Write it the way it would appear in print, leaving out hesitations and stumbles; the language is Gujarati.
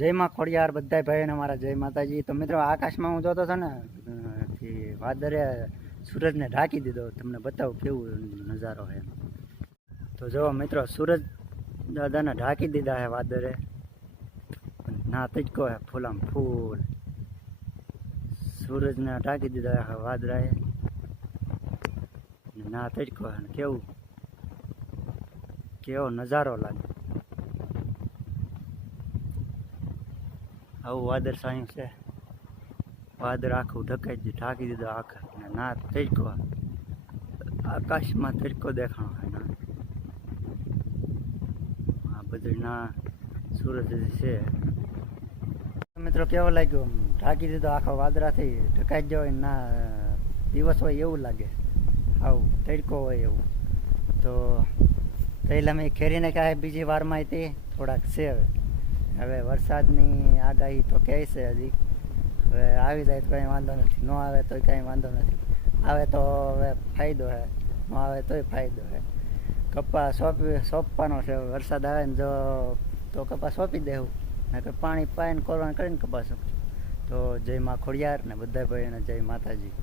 જય માં ખોડિયાર બધા ભાઈઓને મારા જય માતાજી। તો મિત્રો આકાશમાં હું જોતો હતો ને વાદળે સૂરજને ઢાંકી દીધો। તમને બતાવું કેવું નજારો છે। તો જો મિત્રો સૂરજ દાદાને ઢાંકી દીધા છે વાદળે, ના તજકો હે ફૂલામ ફૂલ। સૂરજને ઢાંકી દીધા છે વાદળાએ, ના તજકો હે। કેવો નજારો લાગે। આવું વાદળ સાયું છે। વાદળ આખું ઢાંકી દીધું આખા, ના તડકો આકાશમાં તડકો દેખાણો છે। ના આ બધું ના સૂરજ છે। મિત્રો કેવો લાગ્યો? ઢાંકી દીધો આખા વાદળાથી ઢકાઈ જ હોય, ના દિવસ હોય એવું લાગે, આવું તડકો હોય એવું। તો પહેલાં મેં ખેરીને કહે બીજી વારમાં હતી થોડાક છે। હવે વરસાદની આગાહી તો કહે છે હજી, હવે આવી જાય તો કંઈ વાંધો નથી, ન આવે તોય કંઈ વાંધો નથી। આવે તો હવે ફાયદો છે, ન આવે તોય ફાયદો છે। કપા સોંપવાનો છે, વરસાદ આવે ને જો તો કપા સોંપી દેવું, ને કે પાણી પાઈને કોરવાનું કરીને કપા સોંપશું। તો જય માં ખોડિયાર ને બધા ભાઈને જય માતાજી।